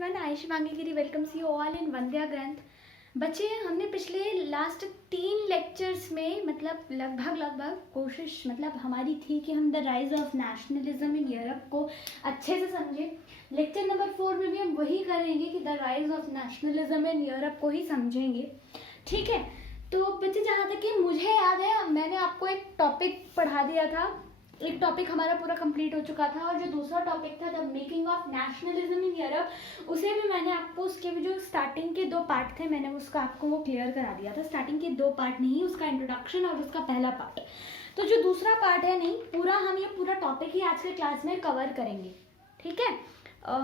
Everyone, I Shivangi Giri welcomes you all in Vandya Granth. बच्चे, हमने पिछले लास्ट 3 लेक्चर्स में मतलब लगभग कोशिश हमारी थी कि हम the rise of nationalism in Europe को अच्छे से समझें। लेक्चर नंबर 4 में भी हम वही करेंगे कि the rise of nationalism in Europe को ही समझेंगे। ठीक है, तो बच्चे जहाँ तक कि मुझे याद है मैंने आपको एक टॉपिक पढ़ा दिया था, एक टॉपिक हमारा पूरा कंप्लीट हो चुका था, और जो दूसरा टॉपिक था the making of nationalism in Europe, उसे भी मैंने आपको उसके भी जो स्टार्टिंग के 2 पार्ट थे मैंने उसका आपको वो क्लियर करा दिया था। स्टार्टिंग के 2 पार्ट नहीं, उसका इंट्रोडक्शन और उसका पहला पार्ट। तो जो दूसरा पार्ट है नहीं, पूरा हम ये पूरा टॉपिक ही आज के क्लास में कवर करेंगे। ठीक है,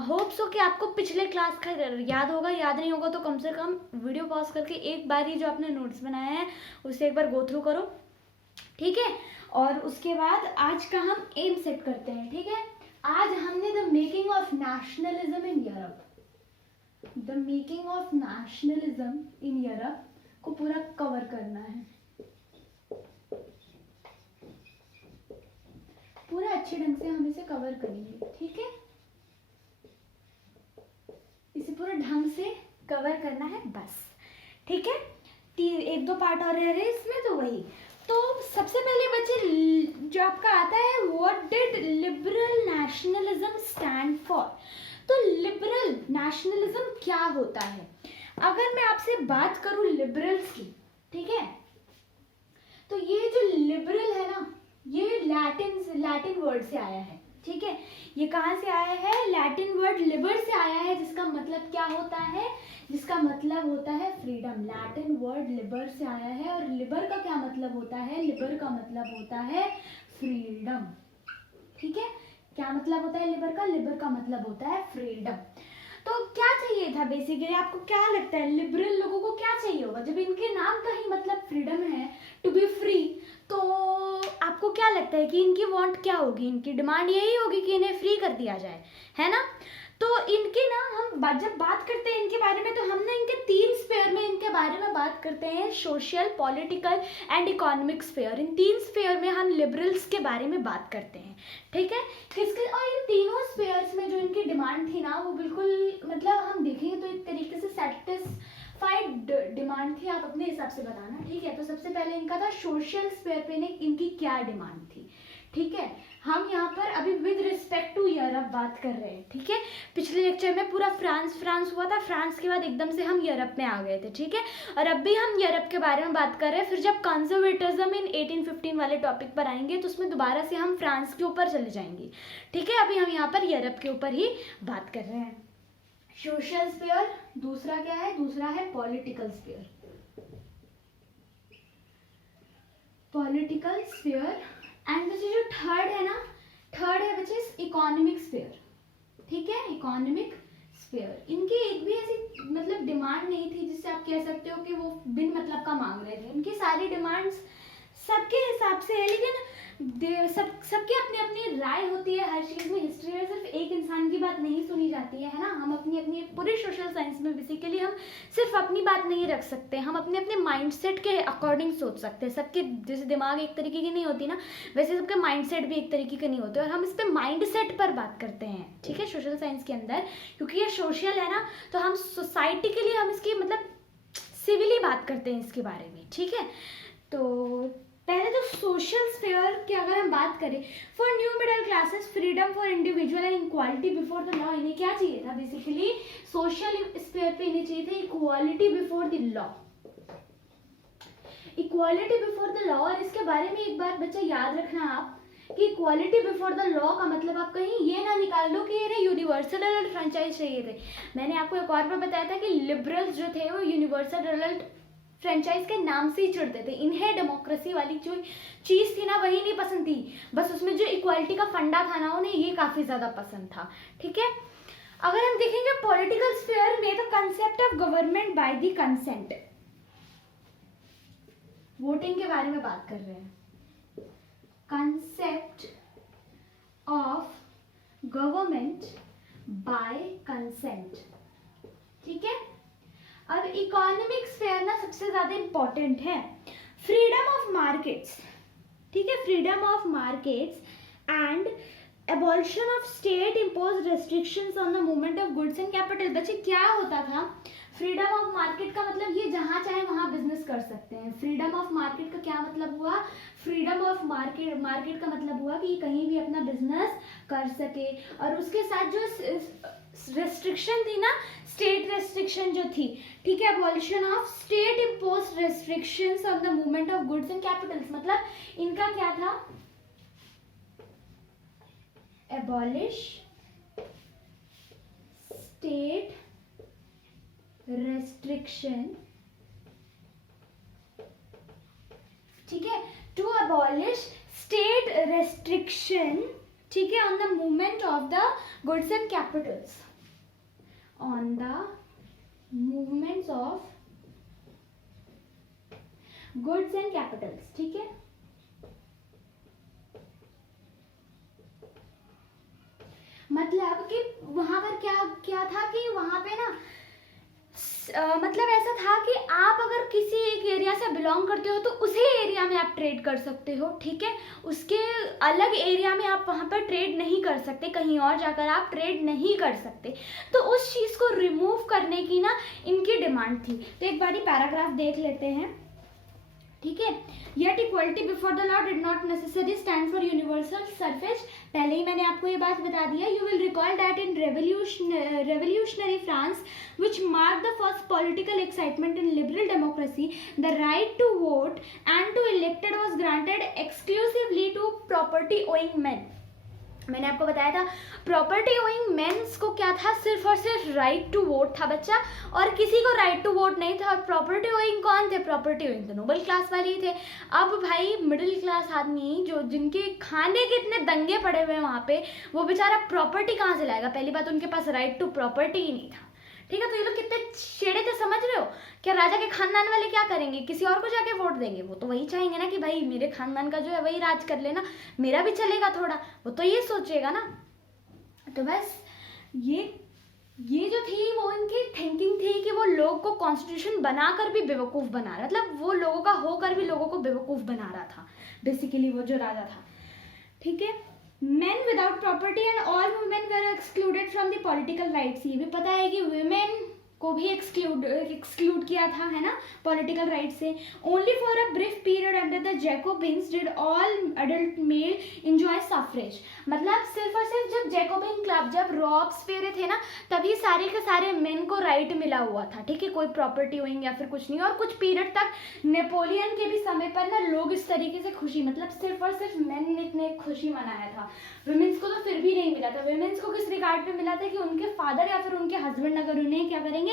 होप्स हो कि आपको पिछले क्लास का याद होगा। याद नहीं होगा तो कम से कम वीडियो पॉज करके एक बार ही जो आपने नोट्स बनाए हैं उसे एक बार गो थ्रू करो। ठीक है, और उसके बाद आज का हम एम सेट करते हैं। ठीक है, आज हमने the making of nationalism in Europe, the making of nationalism in Europe को पूरा कवर करना है, पूरा अच्छे ढंग से हम इसे कवर करेंगे। ठीक है, इसे पूरा ढंग से कवर करना है बस। ठीक है, 1-2 पार्ट और रह रहे इसमें, तो वही। तो सबसे पहले बच्चे जो आपका आता है, what did liberal nationalism stand for. तो लिबरल नेशनलिज्म क्या होता है? अगर मैं आपसे बात करूं लिबरल्स की, ठीक है, तो ये जो लिबरल है ना, ये लैटिन वर्ड से आया है। ठीक है, ये कहाँ से आया है? लैटिन वर्ड लिबर से आया है, जिसका मतलब क्या होता है? जिसका मतलब होता है फ्रीडम। लैटिन वर्ड लिबर से आया है, और लिबर का क्या मतलब होता है? लिबर का मतलब होता है फ्रीडम। ठीक है, क्या मतलब होता है लिबर का? लिबर का मतलब होता है फ्रीडम। तो क्या चाहिए था बेसिकली? आपको क्या लगता है लिबरल लोगों को क्या चाहिए होगा जब इनके नाम का ही मतलब फ्रीडम है, टू बी फ्री? तो आपको क्या लगता है कि इनकी वांट क्या होगी? इनकी डिमांड यही होगी कि इन्हें फ्री कर दिया जाए, है ना? तो इनके ना हम जब बात करते हैं इनके बारे में, तो हम ना इनके 3 स्फीयर में इनके बारे में बात करते हैं, social, political and economic sphere. In 3 sphere में हम लिबरल्स के बारे में बात करते हैं। ठीक है, किसके? और इन तीनों स्फीयर्स में जो इनकी डिमांड थी ना, वो बिल्कुल मतलब हम देखेंगे तो एक तरीके से सेटिस्फाइड डिमांड थी। आप अपने हिसाब से बताना। ठीक है, तो सबसे पहले इनका था सोशल स्फीयर पे इनकी क्या डिमांड थी। ठीक है, हम यहाँ पर अभी विद रिस्पेक्ट टू यूरोप बात कर रहे हैं। ठीक है, पिछले लेक्चर में पूरा फ्रांस हुआ था, फ्रांस के बाद एकदम से हम यूरोप में आ गए थे। ठीक है, और अब भी हम यूरोप के बारे में बात कर रहे हैं। फिर जब कंजर्वेटिज्म इन 1815 वाले टॉपिक पर आएंगे तो उसमें दोबारा से हम फ्रांस के ऊपर चले जाएंगे। ठीक है, अभी हम यहाँ पर यूरोप के ऊपर ही बात कर रहे हैं। सोशल स्फीयर, दूसरा क्या है? दूसरा है political sphere. Political sphere and बच्चे जो थर्ड है ना, थर्ड है बच्चे इकोनॉमिक स्फीयर। ठीक है, इकोनॉमिक स्फीयर। इनकी एक भी ऐसी मतलब डिमांड नहीं थी जिससे आप कह सकते हो कि वो बिन मतलब का मांग रहे थे। इनकी सारी डिमांड्स सबके हिसाब से है, लेकिन सबकी अपनी अपनी राय होती है हर चीज़ में। हिस्ट्री में सिर्फ एक इंसान की बात नहीं सुनी जाती है ना। हम अपनी अपनी पूरे सोशल साइंस में बेसिकली हम सिर्फ अपनी बात नहीं रख सकते, हम अपने अपने माइंडसेट के अकॉर्डिंग सोच सकते हैं। सबके जैसे दिमाग एक तरीके की नहीं होती ना, वैसे सबके माइंडसेट भी एक तरीके के नहीं होते, और हम इस पर माइंडसेट पर बात करते हैं। ठीक है, सोशल साइंस के अंदर, क्योंकि ये सोशल है ना, तो हम सोसाइटी के लिए हम इसकी मतलब सिविली बात करते हैं इसके बारे में। ठीक है, तो पहले तो सोशल स्फीयर की अगर हम बात करें, for new middle classes freedom for individual and equality before the law. इन्हें क्या चाहिए था बेसिकली? सोशल स्फीयर पे इन्हें चाहिए था equality before the law, equality before the law. और इसके बारे में एक बात बच्चा याद रखना आप कि इक्वालिटी बिफोर द लॉ का मतलब आप कहीं ये ना निकाल लो कि इन्हें यूनिवर्सल एडल्ट फ्रेंचाइज चाहिए थे। मैंने आपको एक और बार बताया था कि लिबरल्स जो थे वो यूनिवर्सल एडल्ट फ्रेंचाइज के नाम से ही चिढ़ते थे। इन्हें डेमोक्रेसी वाली जो चीज थी ना, वही नहीं पसंद थी, बस उसमें जो इक्वालिटी का फंडा था ना, उन्हें ये काफी ज्यादा पसंद था। ठीक है, अगर हम देखेंगे पॉलिटिकल स्फीयर में, तो concept of government by the consent, voting के बारे में बात कर रहे हैं। Concept of government by consent. ठीक है, अब इकोनॉमिक स्फीयर ना सबसे ज्यादा इंपॉर्टेंट है। Freedom of markets. ठीक है, freedom of markets and abolition of state imposed restrictions on the movement of goods and capital. Capital. बच्चे क्या होता था, फ्रीडम ऑफ मार्केट का मतलब ये जहाँ चाहे वहाँ बिजनेस कर सकते हैं। फ्रीडम ऑफ मार्केट का क्या मतलब हुआ, फ्रीडम ऑफ मार्केट का मतलब हुआ कि कहीं भी अपना बिजनेस कर सके। और उसके साथ जो रेस्ट्रिक्शन थी ना, स्टेट रेस्ट्रिक्शन जो थी, ठीक है, abolition of state imposed restrictions on the movement of goods and Capitals. मतलब इनका क्या था, abolish state restriction, ठीक है, to abolish state restriction, ठीक है, on the movement of the goods and capitals, on the movements of goods and capitals, ठीक है। मतलब कि वहां पर क्या क्या था कि वहां पे ना मतलब ऐसा था कि आप अगर किसी एक एरिया से बिलोंग करते हो तो उसी एरिया में आप ट्रेड कर सकते हो, ठीक है, उसके अलग एरिया में आप वहां पर ट्रेड नहीं कर सकते, कहीं और जाकर आप ट्रेड नहीं कर सकते। तो उस चीज़ को रिमूव करने की ना इनकी डिमांड थी। तो एक बारी पैराग्राफ देख लेते हैं, ठीक है। Yet equality before the law did not necessarily stand for universal suffrage। पहले ही मैंने आपको ये बात बता दी है। You will recall that in revolutionary France, which marked the first political excitement in liberal democracy, the right to vote and to elected was granted exclusively to property owning men। मैंने आपको बताया था प्रॉपर्टी ओइंग मेंस को क्या था, सिर्फ और सिर्फ राइट टू वोट था बच्चा, और किसी को राइट टू वोट नहीं था। और प्रॉपर्टी ओइंग कौन थे, प्रॉपर्टी ओइंग तो नोबल क्लास वाले ही थे। अब भाई मिडिल क्लास आदमी जो जिनके खाने के इतने दंगे पड़े हुए हैं वहाँ पे, वो बेचारा प्रॉपर्टी कहाँ से लाएगा। पहली बात उनके पास राइट टू प्रॉपर्टी ही नहीं था, ठीक है। तो ये लोग कितने छेड़े थे, समझ रहे हो। क्या राजा के खानदान वाले क्या करेंगे, किसी और को जाके वोट देंगे। वो तो वही चाहेंगे ना कि भाई मेरे खानदान का जो है वही राज कर लेना, मेरा भी चलेगा थोड़ा, वो तो ये सोचेगा ना। तो बस ये जो थी वो इनकी थिंकिंग थी कि वो लोग को कॉन्स्टिट्यूशन बनाकर भी बेवकूफ़ बना रहा, मतलब वो लोगों का होकर भी लोगों को बेवकूफ़ बना रहा था बेसिकली वो जो राजा था, ठीक है। Men without property and all women were excluded from the political rights। ये भी पता है कि women को भी एक्सक्लूड किया था, है ना, पॉलिटिकल राइट से। Only for a brief period under the Jacobins did all adult mail enjoy suffrage. मतलब सिर्फ और सिर्फ जब जैकोबिन क्लब, जब रॉब्सपेयर थे ना, तभी सारे के सारे मेन को राइट मिला हुआ था, ठीक है, कोई प्रॉपर्टी होइंग या फिर कुछ नहीं। और कुछ पीरियड तक नेपोलियन के भी समय पर ना लोग इस तरीके से खुशी, मतलब सिर्फ और सिर्फ मेन ने इतने खुशी मनाया था, वुमेन्स को तो फिर भी नहीं मिला था। वुमेन्स को किस रिगार्ड पे मिला था कि उनके फादर या फिर उनके हस्बैंड अगर उन्हें क्या करेंगे,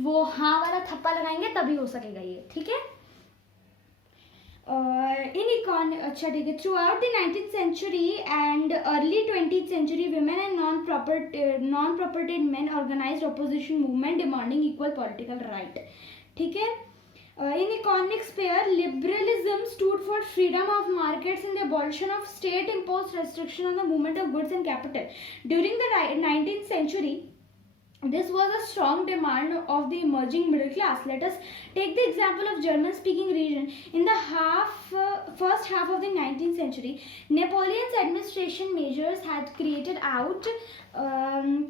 वो हाँ वाला थप्पा लगाएंगे तभी हो सकेगा ये, ठीक है। अच्छा ठीक है। Through out the 19th century and early 20th century, women and non-propertied men organized opposition movement demanding equal political right, ठीक है। In economic sphere, liberalism stood for freedom of markets and the abolition of state-imposed restriction on the movement of goods and capital. During the 19th century, this was a strong demand of the emerging middle class. Let us take the example of German-speaking region. In the first half of the 19th century, Napoleon's administration measures had created out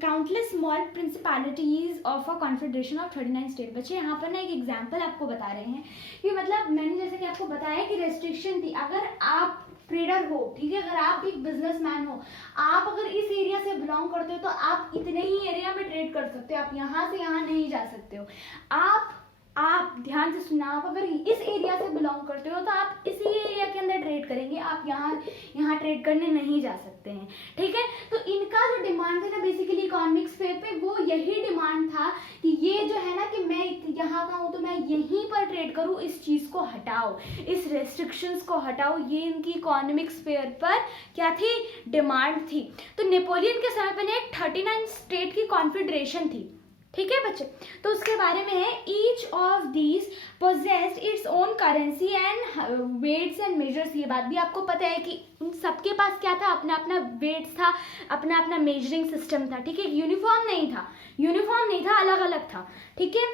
countless small principalities of a confederation of 39 states। बच्चे यहाँ पर ना एक example आपको बता रहे हैं कि मतलब मैंने जैसे कि आपको बताया कि रेस्ट्रिक्शन थी। अगर आप ट्रेडर हो, ठीक है, अगर आप एक बिजनेसमैन हो, आप अगर इस एरिया से बिलोंग करते हो तो आप इतने ही एरिया में ट्रेड कर सकते हो, आप यहाँ से यहाँ नहीं जा सकते हो। आप ध्यान से सुनना, आप अगर इस एरिया से बिलोंग करते हो तो आप इसी एरिया के अंदर ट्रेड करेंगे, आप यहाँ ट्रेड करने नहीं जा सकते हैं, ठीक है। तो इनका जो डिमांड था ना बेसिकली इकोनॉमिक स्फीयर पे, वो यही डिमांड था कि ये जो है ना कि मैं यहाँ का हूँ तो मैं यहीं पर ट्रेड करूँ, इस चीज़ को हटाओ, इस रेस्ट्रिक्शंस को हटाओ। ये इनकी इकोनॉमिक स्फीयर पर क्या थी, डिमांड थी। तो नेपोलियन के समय पर ना एक 39 स्टेट की कॉन्फेडरेशन थी, ठीक है बच्चे। तो उसके बारे में है, each of these possessed its own currency and weights and measures. ये बात भी आपको पता है कि उन सबके पास क्या था, अपना अपना वेट्स था, अपना अपना मेजरिंग सिस्टम था, ठीक है। यूनिफॉर्म नहीं था, अलग अलग था, ठीक है।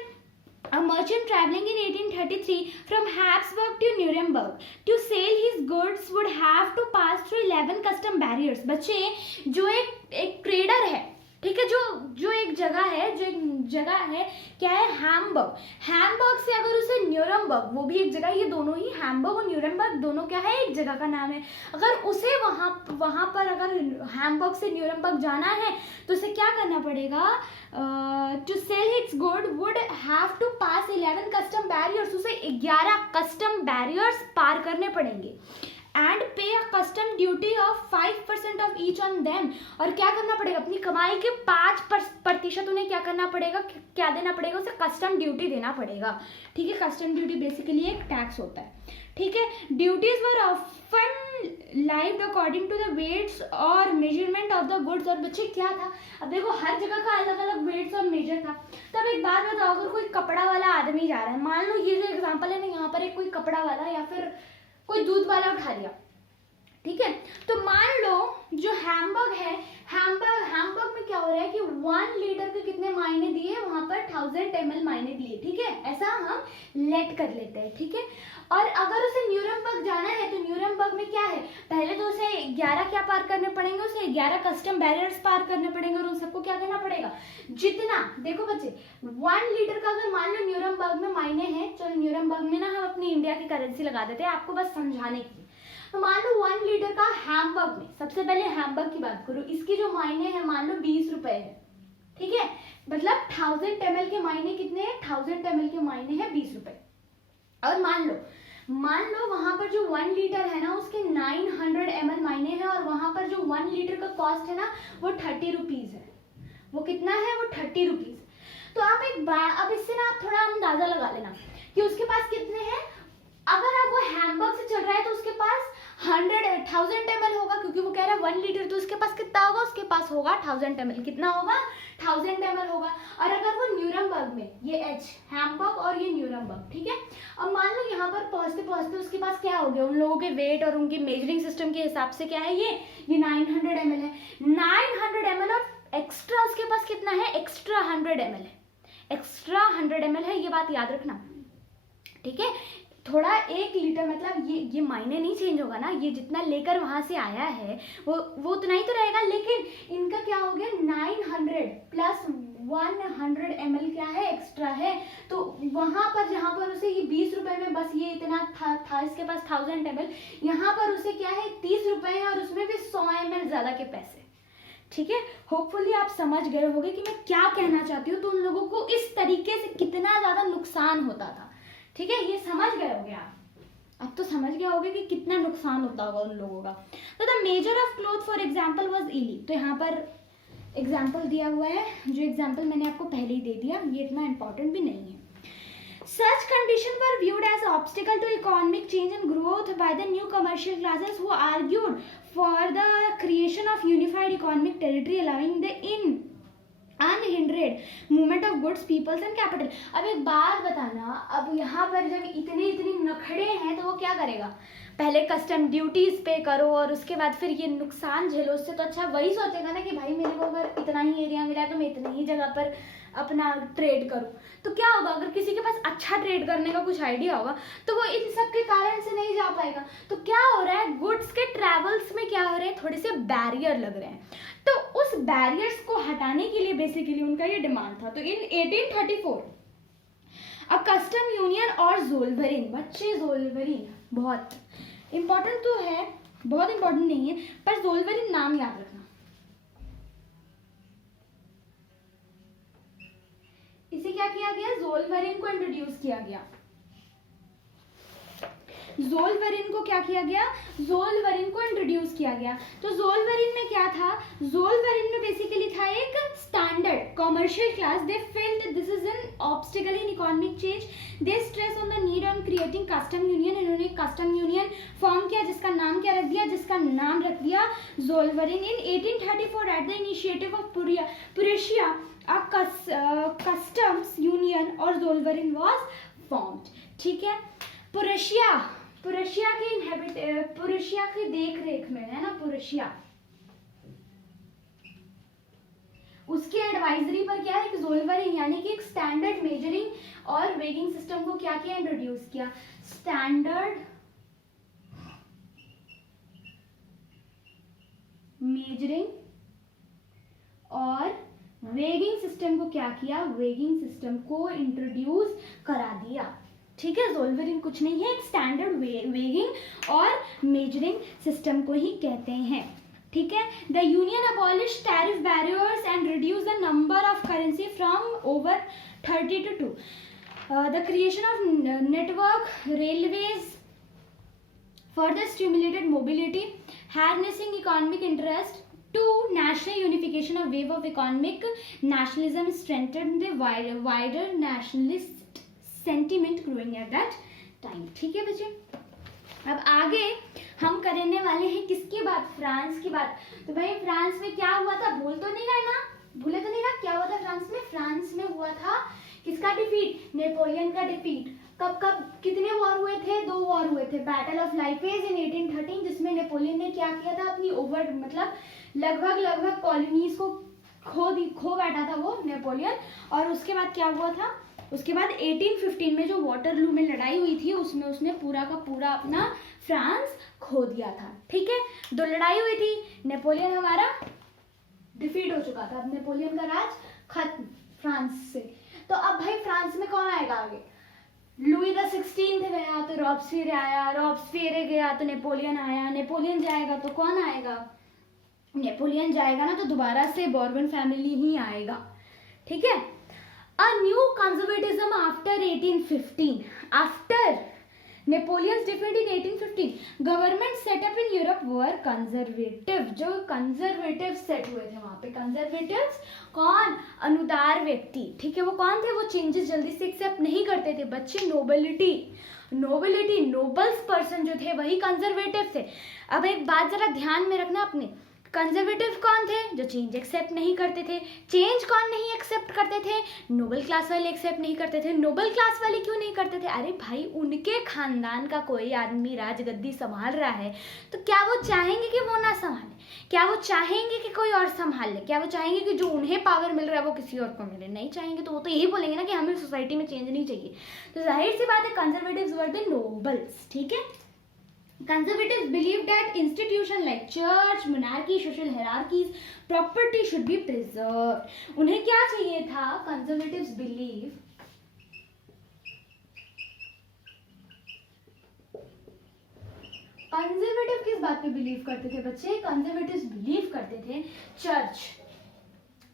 A merchant traveling in 1833 from Habsburg to Nuremberg to sell his goods would have to pass through 11 custom barriers। बच्चे जो एक ट्रेडर है, ठीक है, जो एक जगह है, जो एक जगह है, क्या है, हैम्बर्ग। हैम्बर्ग से अगर उसे न्यूरमबर्ग, वो भी एक जगह, ये दोनों ही हैम्बर्ग और न्यूरमबर्ग दोनों क्या है, एक जगह का नाम है। अगर उसे वहाँ पर अगर हैम्बर्ग से न्यूरमबर्ग जाना है तो उसे क्या करना पड़ेगा, to sell its good would have to pass 11 custom barriers, उसे 11 कस्टम बैरियर्स पार करने पड़ेंगे। And pay a custom duty of 5% of each on them, और क्या करना पड़ेगा, अपनी कमाई के 5% उन्हें क्या करना पड़ेगा, क्या देना पड़ेगा, उसे कस्टम ड्यूटी देना पड़ेगा। ठीक है, कस्टम ड्यूटी बेसिकली एक टैक्स होता है। ठीक है, duties were often levied according to the weights और मेजरमेंट ऑफ द गुड्स। और बच्चे क्या था, अब देखो हर जगह का अलग अलग वेट्स और मेजर था। तब एक बात बताओ, अगर कोई कपड़ा वाला आदमी जा रहा है, मान लो ये जो एग्जाम्पल है ना, यहाँ पर एक कोई कपड़ा वाला या फिर कोई दूध वाला उठा लिया, ठीक है, तो मान लो जो हैम्बर्ग है, हैम्बर्ग में क्या हो रहा है कि 1 लीटर के कितने मायने दिए, वहां पर 1000 ml मायने दिए। ठीक है, ऐसा हम लेट कर लेते हैं। ठीक है, और अगर उसे न्यूरमबर्ग जाना है तो न्यूरमबर्ग में क्या है, पहले तो उसे 11 क्या पार करने पड़ेंगे, उसे 11 कस्टम बैरियर्स पार करने पड़ेंगे, और उन सबको क्या करना पड़ेगा, जितना, देखो बच्चे 1 लीटर का अगर मान लो न्यूरमबर्ग में मायने हैं, चलो न्यूरमबर्ग में ना हम अपनी इंडिया की करेंसी लगा देते हैं आपको बस समझाने की। तो मान लो 1 लीटर का हैम्बर्ग में, सबसे पहले हैम्बर्ग की बात करो, इसकी जो मायने है मान लो 20 रुपए है। ठीक है, मतलब 1000 ml के मायने कितने हैं, 1000 ml के मायने हैं 20 रुपए। और मान लो वहां पर जो 1 लीटर है ना उसके 900 ml मायने हैं, और वहां पर जो 1 लीटर का कॉस्ट है ना वो 30 रुपीज है। वो कितना है, वो 30 रुपीज। तो आप एक बार, अब इससे ना आप थोड़ा अंदाजा लगा लेना कि उसके पास कितने हैं। अगर आप वो हैम्बर्ग से चल रहा है तो उसके पास 1000 ml होगा, क्योंकि वो कह रहा है 1 लीटर, तो उसके पास कितना होगा, उसके पास होगा 1000 ml। कितना होगा, 1000 ml होगा। और अगर वो न्यूरमबर्ग में, ये एच हैम्बर्ग और ये न्यूरमबर्ग, ठीक है, अब मान लो यहाँ पर पहुंचते पहुंचते उसके पास क्या हो गया, उन लोगों के वेट और उनके मेजरिंग सिस्टम के हिसाब से क्या है, ये 900 ml है। 900 ml और एक्स्ट्रा उसके पास कितना है, एक्स्ट्रा 100 ml है, एक्स्ट्रा 100 ml है, ये बात याद रखना। ठीक है, थोड़ा 1 लीटर मतलब ये मायने नहीं चेंज होगा ना, ये जितना लेकर वहां से आया है वो उतना ही तो रहेगा, लेकिन इनका क्या हो गया, 900 प्लस 100 ml क्या है, एक्स्ट्रा है। तो वहां पर जहां पर उसे ये 20 रुपए में बस ये इतना था इसके पास 1000 ml, यहाँ पर उसे क्या है 30 रुपए है, और उसमें भी 100 ml ज्यादा के पैसे। ठीक है, होपफुली आप समझ गए होंगे कि मैं क्या कहना चाहती हूँ, तो उन लोगों को इस तरीके से कितना ज्यादा नुकसान होता था। ठीक है, ये समझ गए होगे आप, अब तो समझ गए होगे कि कितना नुकसान होता होगा उन लोगों का। तो the measure of cloth for example was इली। तो यहाँ पर एग्जाम्पल दिया हुआ है, जो एग्जाम्पल मैंने आपको पहले ही दे दिया, ये इतना इंपॉर्टेंट भी नहीं है। Such conditions were viewed as obstacle to economic change and growth by the new commercial classes who argued for the creation of unified economic territory allowing the unhindered movement of goods peoples and capital. अब एक बात बताना, अब यहाँ पर जब इतने नखड़े हैं तो वो क्या करेगा, पहले कस्टम ड्यूटीज पे करो और उसके बाद फिर ये नुकसान झेलो, उससे तो अच्छा वही सोचेगा ना कि भाई मेरे को अगर इतना ही एरिया मिला है तो मैं इतनी ही जगह पर अपना ट्रेड करूँ। तो क्या होगा, अगर किसी के पास अच्छा ट्रेड करने का कुछ आइडिया होगा तो वो इन सब के कारण से नहीं जा पाएगा। तो क्या हो रहा है, गुड्स के ट्रेवल्स में क्या हो रहे हैं, थोड़े से बैरियर लग रहे हैं। तो उस बैरियर्स को हटाने के लिए बेसिकली उनका ये डिमांड था। तो इन 1834 अ कस्टम यूनियन और ज़ोल्वेरिन, बच्चे ज़ोल्वेरिन बहुत इंपॉर्टेंट तो है, बहुत इंपॉर्टेंट नहीं है, पर ज़ोल्वेरिन नाम याद रखना। इसे क्या किया गया, ज़ोल्वेरिन को इंट्रोड्यूस किया गया। ज़ोल्वेरिन को क्या किया गया, ज़ोल्वेरिन को इंट्रोड्यूस किया गया। तो ज़ोल्वेरिन में क्या था, ज़ोल्वेरिन में बेसिकली था एक standard commercial class. They felt this is an obstacle in economic change, they stress on the need on creating custom union. इन्होंने कस्टम यूनियन फॉर्म किया, जिसका नाम क्या रख दिया, जिसका नाम रख दिया Zollverein. In 1834 at the initiative of Prussia a customs union और ज़ोल्वेरिन was formed। ठीक है, पुरेशिया की देख रेख में है ना, पुरेशिया उसके एडवाइजरी पर क्या है, ज़ोल्वेरिन यानी कि एक स्टैंडर्ड मेजरिंग और वेगिंग सिस्टम को क्या किया, इंट्रोड्यूस किया। स्टैंडर्ड मेजरिंग और वेगिंग सिस्टम को क्या किया, वेगिंग सिस्टम को इंट्रोड्यूस करा दिया। ठीक है, ज़ोल्वेरिन कुछ नहीं है, एक स्टैंडर्ड वेगिंग और मेजरिंग सिस्टम को ही कहते हैं। ठीक है, the union abolish tariff barriers and reduce the number of currency from over 30 to 2. The creation of network railways further stimulated mobility, harnessing economic interest to national unification. A wave of economic nationalism strengthened the wider nationalist sentiment growing at that time. ठीक है बच्चे, अब आगे हम करने वाले हैं किसकी बात, फ्रांस की बात। तो भाई फ्रांस में क्या हुआ था, भूले तो नहीं रहा क्या हुआ था फ्रांस में? फ्रांस में हुआ था किसका डिफीट, नेपोलियन का डिफीट। कब कितने वॉर हुए थे, 2 वॉर हुए थे। बैटल ऑफ लाइपेज इन 1813 जिसमें नेपोलियन ने क्या किया था, अपनी ओवर मतलब लगभग कॉलोनीज को खो बैठा था वो नेपोलियन। और उसके बाद क्या हुआ था, उसके बाद 1815 में जो वाटरलू में लड़ाई हुई थी उसमें उसने पूरा का पूरा अपना फ्रांस खो दिया था। ठीक है, 2 लड़ाई हुई थी, नेपोलियन हमारा डिफीट हो चुका था, अब नेपोलियन का राज खत्म फ्रांस से। तो अब भाई फ्रांस में कौन आएगा आगे, लुई द 16 गया तो रॉब्सफियर आया, रॉब्सफियर गया तो नेपोलियन आया, नेपोलियन जाएगा तो कौन आएगा, नेपोलियन जाएगा ना तो दोबारा से बॉर्बन फैमिली ही आएगा। ठीक है, a new conservatism after 1815, after Napoleon's defeat in 1815, government setup in Europe were conservative. जो कंजर्वेटिव सेट हुए थे वहां पे, कंजर्वेटिव्स कौन, अनुदार व्यक्ति। ठीक है, वो कौन थे, वो चेंजेस जल्दी से एक्सेप्ट नहीं करते थे बच्चे, नोबिलिटी नोबल्स पर्सन जो थे वही कंजर्वेटिव थे। अब एक बात जरा ध्यान में रखना अपने, कंजर्वेटिव कौन थे, जो चेंज एक्सेप्ट नहीं करते थे। चेंज कौन नहीं एक्सेप्ट करते थे, नोबल क्लास वाले एक्सेप्ट नहीं करते थे। नोबल क्लास वाले क्यों नहीं करते थे, अरे भाई उनके खानदान का कोई आदमी राजगद्दी संभाल रहा है तो क्या वो चाहेंगे कि वो ना संभाले, क्या वो चाहेंगे कि कोई और संभाल ले, क्या वो चाहेंगे कि जो उन्हें पावर मिल रहा है वो किसी और को मिले, नहीं चाहेंगे। तो वो तो यही बोलेंगे ना कि हमें सोसाइटी में चेंज नहीं चाहिए। तो जाहिर सी बात है कंजर्वेटिव्स वर द नोबल्स। ठीक है, Conservatives believe that institutions like church, monarchy, social hierarchies, property should be preserved. उन्हें क्या चाहिए था, Conservatives believe कंजर्वेटिव किस बात पे बिलीव करते थे बच्चे, कंजर्वेटिव्स बिलीव करते थे चर्च,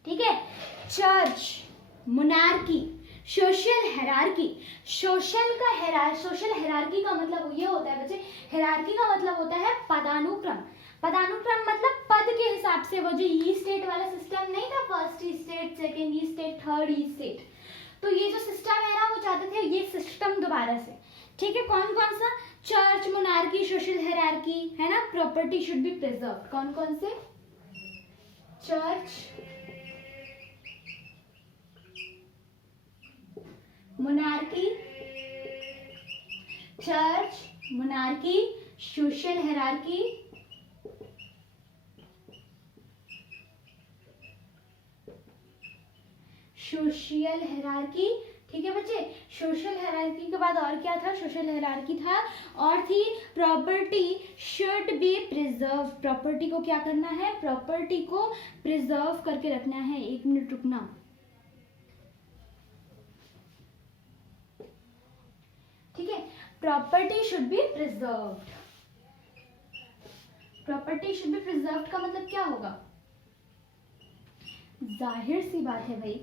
ठीक है, church, monarchy, social hierarchy. Social hierarchy का मतलब ये होता है बच्चे, हेरार्की का मतलब होता है पदानुक्रम। पदानुक्रम मतलब पद के हिसाब से, वो जो ई स्टेट वाला सिस्टम नहीं था, फर्स्ट ई स्टेट, सेकेंड ई स्टेट, थर्ड ई स्टेट, तो ये जो सिस्टम है ना वो चाहते थे ये सिस्टम दोबारा से। ठीक है, कौन कौन सा, चर्च, मोनार्की, सोशल हेरार्की, है ना, प्रॉपर्टी शुड बी प्रिजर्व्ड। कौन कौन से, church, monarchy, church, monarchy, social hierarchy, social hierarchy. ठीक है बच्चे, सोशल हेरार्की के बाद और क्या था, सोशल हेरार्की था और थी property should be preserve. Property को क्या करना है, प्रॉपर्टी को प्रिजर्व करके रखना है। 1 मिनट रुकना। ठीक है, property should be preserved. Property should be preserved का मतलब क्या होगा, जाहिर सी बात है भाई,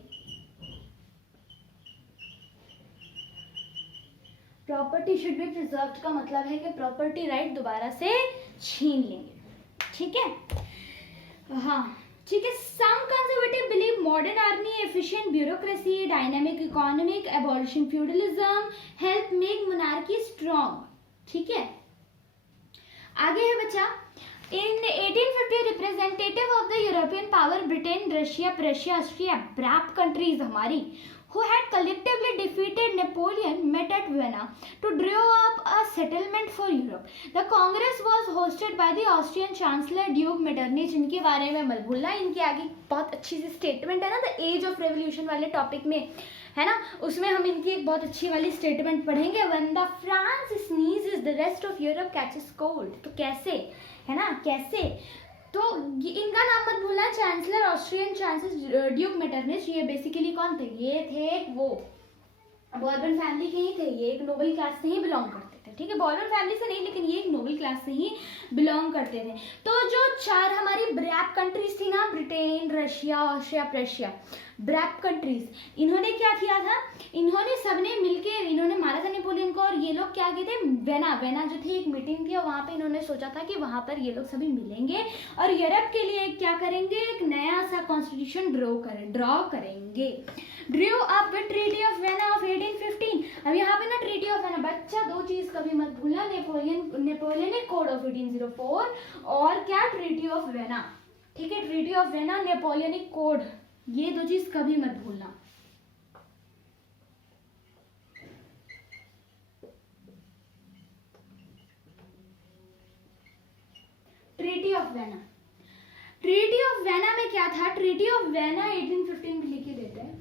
प्रॉपर्टी शुड बी प्रिजर्व्ड का मतलब है कि प्रॉपर्टी राइट दोबारा से छीन लेंगे। ठीक है, हाँ ठीक है। Some conservative believe modern army, efficient bureaucracy, dynamic economic, abolition feudalism help make monarchy strong. ठीक है, आगे है बच्चा, in 1850 representative of the European power Britain, Russia, Prussia, Austria, ब्रैप कंट्रीज हमारी who had collectively defeated Napoleon met at Vienna to draw up a settlement for Europe. The Congress was hosted by the Austrian Chancellor Duke Metternich। इनके बारे में मत भूलना, इनके आगे बहुत अच्छी सी स्टेटमेंट है ना, द एज ऑफ रेवोल्यूशन वाले टॉपिक में है ना, उसमें हम इनकी एक बहुत अच्छी वाली स्टेटमेंट पढ़ेंगे, when the France sneezes the rest of Europe catches cold। तो कैसे है ना, कैसे तो इनका नाम मत भूलना, चांसलर ऑस्ट्रियन चांसलर ड्यूक मेटरनिच। ये बेसिकली कौन थे? ये थे वो बॉर्बन फैमिली के ही थे, ये एक नोबल क्लास से ही बिलोंग करते थे, ठीक है, बॉर्बन फैमिली से नहीं लेकिन ये एक नोबल क्लास से ही बिलोंग करते थे। तो जो 4 हमारी ब्रैप कंट्रीज थी ना, Britain, Russia, Austria, Prussia, wrap countries, इन्होंने क्या किया था, इन्होंने सबने मिलके इन्होंने मारा था नेपोलियन को। और ये लोग क्या किए थे, वेना जो थी एक मीटिंग थी और वहाँ पे इन्होंने सोचा था कि वहाँ पर ये लोग सभी मिलेंगे और यूरोप के लिए क्या करेंगे, एक नया सा कॉन्स्टिट्यूशन ड्रॉ करेंगे। Drew up with treaty of vena of 1815। अब यहाँ पे ना ट्रीटी ऑफ वेना, बच्चा 2 चीज कभी मत भूलना, नेपोलियनिक कोड ऑफ 1804 और क्या, ट्रीटी ऑफ वेना, ठीक है, treaty of vena, Napoleonic code, ये 2 चीज कभी मत भूलना। Treaty of vena, treaty of vena में क्या था, ट्रीटी ऑफ वेना 1815 में लिखे देते हैं।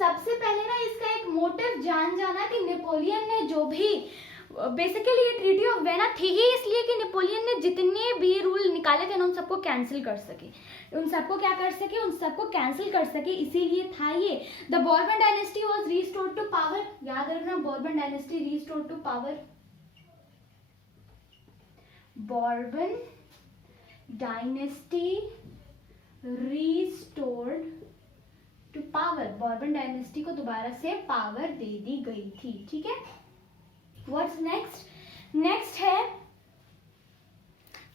सबसे पहले ना इसका एक मोटिव जान जाना कि नेपोलियन ने जो भी बेसिकली ये ट्रीटी ऑफ वेना थी ही इसलिए कि नेपोलियन ने जितने भी रूल निकाले थे ना उन सबको कैंसिल कर सके, उन सबको क्या कर सके, उन सबको कैंसिल कर सके, इसीलिए था ये। The Bourbon dynasty was restored to power, याद रखना, Bourbon dynasty restored to power, Bourbon dynasty restored to power, Bourbon dynasty को दोबारा से पावर दे दी गई थी, ठीक है। व्हाट्स नेक्स्ट, नेक्स्ट है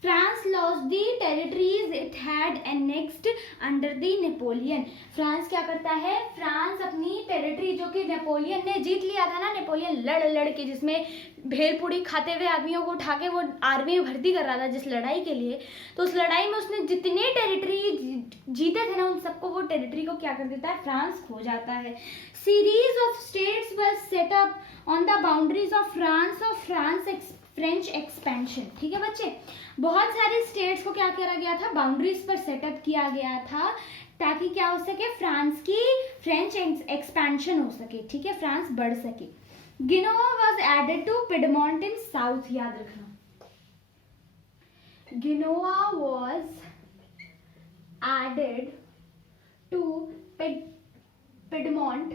France lost the territories it had annexed under the Napoleon. France क्या करता है, फ्रांस अपनी टेरिटरी जो कि नेपोलियन ने जीत लिया था ना, नेपोलियन लड़ के जिसमें भेलपूड़ी खाते हुए आदमियों को उठा के वो आर्मी में भर्ती कर रहा था जिस लड़ाई के लिए, तो उस लड़ाई में उसने जितने टेरिटरी जीते थे ना उन सबको, वो टेरिटरी को क्या कर देता है, फ्रांस खो जाता है। Series of states were set up on the boundaries of France French expansion, ठीक है बच्चे, बहुत सारे स्टेट्स को क्या किया गया था, बाउंड्रीज पर सेटअप किया गया था ताकि क्या हो सके, फ्रांस की फ्रेंच एक्सपेंशन हो सके, ठीक है, फ्रांस बढ़ सके। Genoa was added to Piedmont in south, याद रखना, Genoa was added to Piedmont,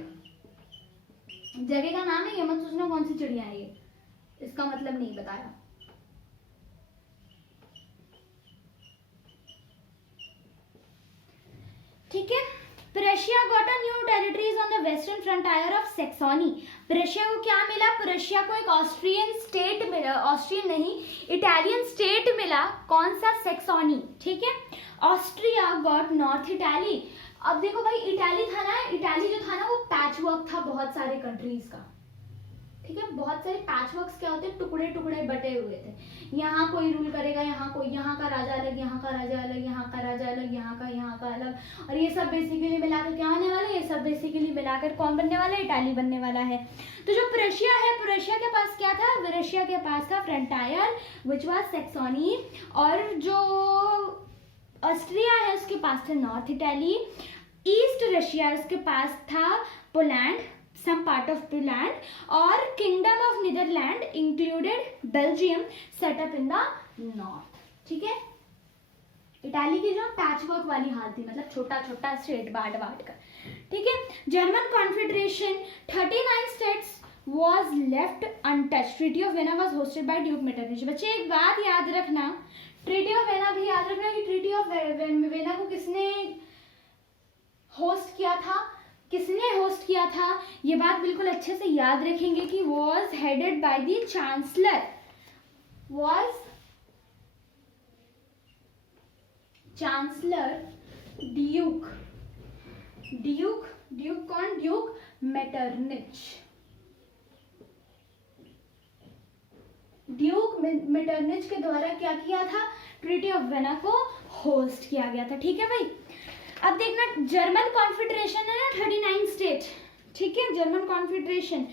जगह का नाम है, ये मत सोचना कौन सी चिड़िया है ये, इसका मतलब नहीं बताया। ठीक है, Prussia got a new territories on the western frontier of Saxony. Prussia को क्या मिला, प्रशिया को एक ऑस्ट्रियन स्टेट मिला, ऑस्ट्रियन नहीं इटालियन स्टेट मिला, कौन सा, सेक्सोनी, ठीक है। Austria got north Italy. अब देखो भाई, इटाली था ना, इटाली जो था ना वो पैच वर्क था बहुत सारे कंट्रीज का, ठीक है, बहुत सारे पैच वर्क्स क्या होते हैं, टुकड़े टुकड़े बटे हुए थे, यहाँ कोई रूल करेगा, यहाँ कोई, यहाँ का राजा अलग, यहाँ का राजा अलग, यहाँ का राजा अलग, यहाँ का अलग, और ये सब बेसिकली मिलाकर क्या होने वाला है, ये सब बेसिकली मिलाकर कौन बनने वाला है, इटाली बनने वाला है। तो जो प्रशिया है, प्रशिया के पास क्या था, रशिया के पास था फ्रंटायर विच वाज सेक्सोनी, और जो ऑस्ट्रिया है उसके पास था नॉर्थ इटाली, ईस्ट रशिया उसके पास था Poland, some part of Poland, और Kingdom of Netherlands included Belgium set up in the north, ठीक है। इटाली की जो पैच वर्क वाली हाल थी, मतलब छोटा छोटा स्टेट बांट कर, ठीक है। German confederation 39 states was left untouched. Treaty of Vienna was hosted by Duke Metternich। बच्चे एक बात याद रखना, ट्रीटी ऑफ वेना भी याद रखना कि ट्रीटी ऑफ वेना को किसने होस्ट किया था, किसने होस्ट किया था, ये बात बिल्कुल अच्छे से याद रखेंगे कि was headed by the chancellor, was chancellor Duke, Duke कौन, ड्यूक मेटरनिच, ड्यूक मेटरनिच के द्वारा क्या किया था, ट्रीटी ऑफ वेना को होस्ट किया गया था, ठीक है भाई। अब देखना, जर्मन कॉन्फेडरेशन है ना 39 स्टेट, ठीक है, German confederation,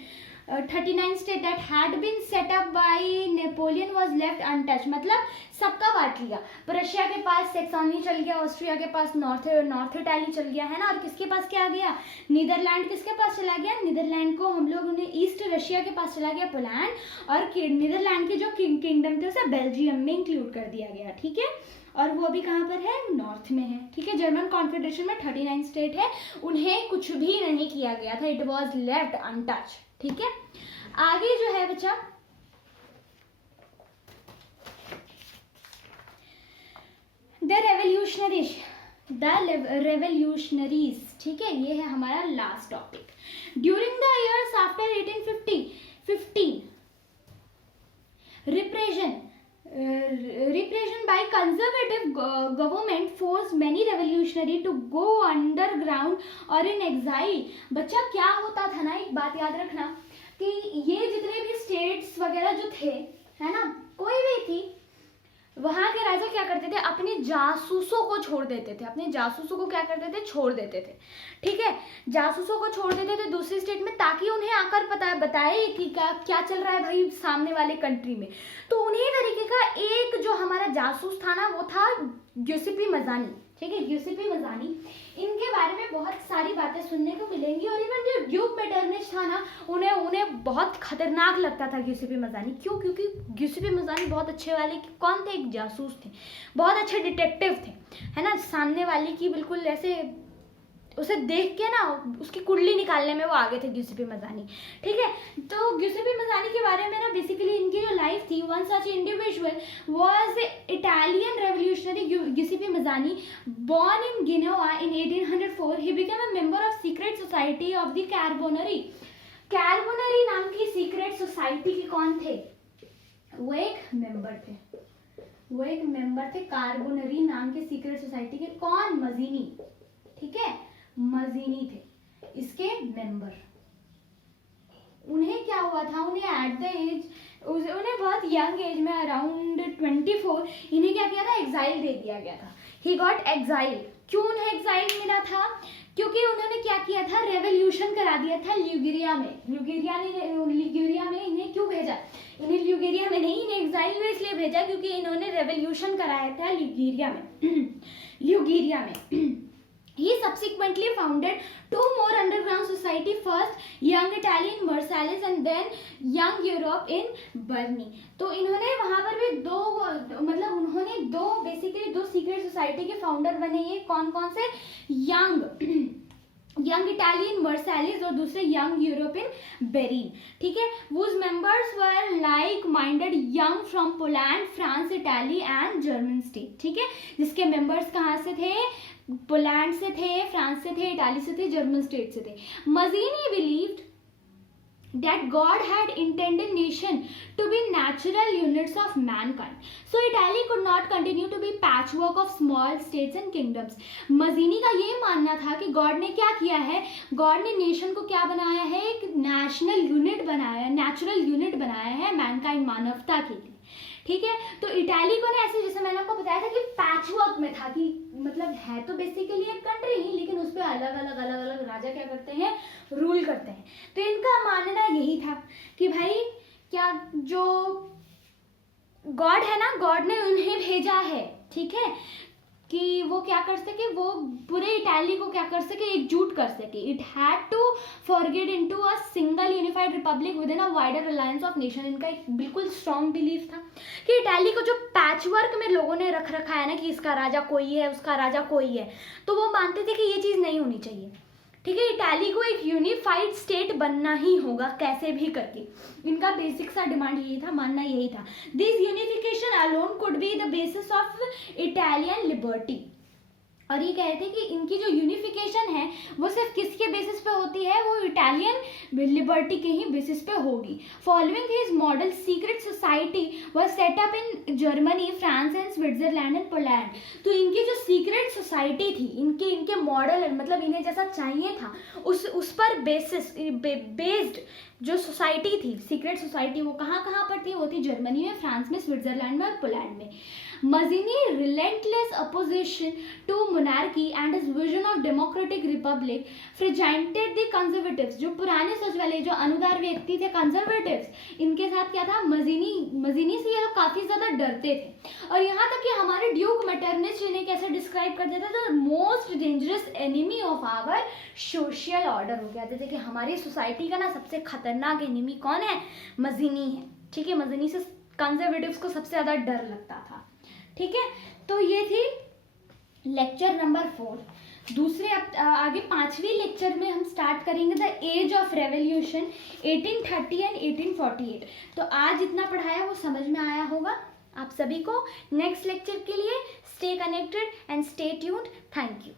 39 state that had been set up by Napoleon was left untouched, मतलब सबका बांट लिया। रशिया के पास सेक्सोनी चल गया, ऑस्ट्रिया के पास नॉर्थ इटाली चल गया है ना, और किसके पास क्या आ गया, नीदरलैंड किसके पास चला गया, नीदरलैंड को हम लोग ने ईस्ट रशिया के पास चला गया पोलैंड, और नीदरलैंड के जो किंगडम थे उसे बेल्जियम में इंक्लूड कर दिया गया, ठीक है। और वो भी कहाँ पर है, नॉर्थ में है, ठीक है। जर्मन कॉन्फेडरेशन में 39 स्टेट है, उन्हें कुछ भी नहीं किया गया था, इट वॉज लेफ्ट अनटच, ठीक है। आगे जो है बच्चा द रेवोल्यूशनरीज, ठीक है, ये है हमारा last topic. During the years after 1815 repression by conservative government forced many revolutionary to go underground or in exile। बच्चा क्या होता था ना, एक बात याद रखना कि ये जितने भी स्टेट्स वगैरह जो थे, है ना, कोई भी थी, वहां के राजा क्या करते थे, अपने जासूसों को छोड़ देते थे, अपने जासूसों को क्या करते थे, छोड़ देते थे, ठीक है। जासूसों को छोड़ देते थे दूसरी स्टेट में, ताकि उन्हें आकर बताए कि क्या चल रहा है भाई सामने वाले कंट्री में। तो उन्हीं तरीके का एक जो हमारा जासूस था ना, वो था गियुसेप्पे मज़ानी, ठीक है। गियुसेप्पे मज़ानी, इनके बारे में बहुत सारी बातें सुनने को मिलेंगी, और इवन जो ड्यूक मेटरनिच था ना, उन्हें बहुत खतरनाक लगता था गियुसेप्पे मज़ानी। क्यों? क्योंकि गियुसेप्पे मज़ानी बहुत अच्छे वाले कौन थे, एक जासूस थे, बहुत अच्छे डिटेक्टिव थे, है ना। सामने वाले की बिल्कुल ऐसे उसे देख के ना उसकी कुंडली निकालने में वो आगे थे गियुसेप्पे मज़ानी, ठीक है। तो गियुसेप्पे मज़ानी के बारे में ना बेसिकली इनकी जो लाइफ थी, one such individual was Italian revolutionary Giuseppe Mazzini, born in Genoa in 1804, he became a member of secret society of the Carbonari। Carbonari नाम की सीक्रेट सोसाइटी के कौन थे, वो एक मेंबर थे कार्बोनरी नाम के सीक्रेट सोसाइटी के, कौन, मज़ीनी, ठीक है, मज़ीनी थे इसके मेंबर। उन्हें क्या हुआ था, उन्हें एट द एज, उन्हें बहुत यंग एज में अराउंड 24 इन्हें क्या किया था, एग्जाइल दे दिया गया था। He got exile. क्यों उन्हें एग्जाइल मिला था, क्योंकि उन्होंने क्या किया था, रेवोल्यूशन करा दिया था ल्यूगेरिया में। ल्यूगेरिया में इन्हें क्यों भेजा, इन्हें ल्यूगेरिया में नहीं, इन्हें एग्जाइल में इसलिए भेजा क्योंकि इन्होंने रेवोल्यूशन कराया था ल्यूगेरिया में। He subsequently founded 2 more underground society, first Young Italy in Versailles and then Young Europe in Bernini। तो इन्होंने वहाँ पर भी उन्होंने दो सीक्रेट सोसाइटी के फाउंडर बने। ये कौन कौन से, यंग इटाली इन वर्सैलिस और दूसरे यंग यूरोप इन बेरिन, ठीक है। whose members were like minded young from Poland, France, Italy and German state, ठीक है। जिसके मेंबर्स कहाँ से थे, पोलैंड से थे, फ्रांस से थे, इटाली से थे, जर्मन स्टेट से थे। Mazzini believed that God had intended nation to be natural units of mankind, so Italy could not continue to be patchwork of small states and kingdoms। Mazzini का ये मानना था कि गॉड ने क्या किया है, गॉड ने नेशन को क्या बनाया है, एक नेशनल यूनिट बनाया, नेचुरल यूनिट बनाया है मैनकाइंड, मानवता के लिए, ठीक है। तो इटाली को ना ऐसे, जैसे मैंने आपको बताया था कि पैचवर्क में था, कि मतलब है तो बेसिकली एक कंट्री ही, लेकिन उस पर अलग अलग राजा क्या करते हैं, रूल करते हैं। तो इनका मानना यही था कि भाई क्या जो गॉड है ना, गॉड ने उन्हें भेजा है, ठीक है, कि वो क्या कर सके, वो पूरे इटाली को क्या कर सके, एकजुट कर सके। It had to forget into a single unified republic within a wider alliance of nation. इनका एक बिल्कुल स्ट्रॉन्ग बिलीफ था कि इटाली को जो पैचवर्क में लोगों ने रख रखा है ना, कि इसका राजा कोई है, उसका राजा कोई है, तो वो मानते थे कि ये चीज़ नहीं होनी चाहिए, ठीक है। इटाली को एक यूनिफाइड स्टेट बनना ही होगा कैसे भी करके। इनका बेसिक सा डिमांड यही था, मानना यही था। This unification alone could be the basis of Italian liberty. और ये कह रहे थे कि इनकी जो यूनिफिकेशन है वो सिर्फ किसके बेसिस पे होती है, वो इटालियन लिबर्टी के ही बेसिस पे होगी। Following his model secret society was set up in Germany, France and Switzerland and Poland. तो इनकी जो सीक्रेट सोसाइटी थी, इनके मॉडल, मतलब इन्हें जैसा चाहिए था उस पर बेस्ड जो सोसाइटी थी, सीक्रेट सोसाइटी, वो कहाँ पर थी, वो थी जर्मनी में, फ्रांस में, स्विट्जरलैंड में और पोलैंड में। Mazzini relentless opposition to monarchy and his vision of democratic republic frustrated the conservatives. जो पुराने सोच वाले जो अनुदार व्यक्ति थे conservatives, इनके साथ क्या था, मजीनी से ये लोग काफ़ी ज़्यादा डरते थे. और यहाँ तक कि हमारे ड्यूक मेटरनिच इन्हें कैसे डिस्क्राइब करते थे, तो most dangerous enemy of our social order हो गया थे कि हमारी सोसाइटी का ना सबसे खतरनाक एनिमी कौन है, मजीनी है. ठीक है, मजीनी से कंजर्वेटिव्स को सबसे ज़्यादा डर लगता था. ठीक है, तो ये थी लेक्चर नंबर 4. दूसरे आगे 5वीं लेक्चर में हम स्टार्ट करेंगे the age of revolution 1830 and 1848. तो आज इतना पढ़ाया वो समझ में आया होगा आप सभी को. नेक्स्ट लेक्चर के लिए stay connected and stay tuned. Thank you.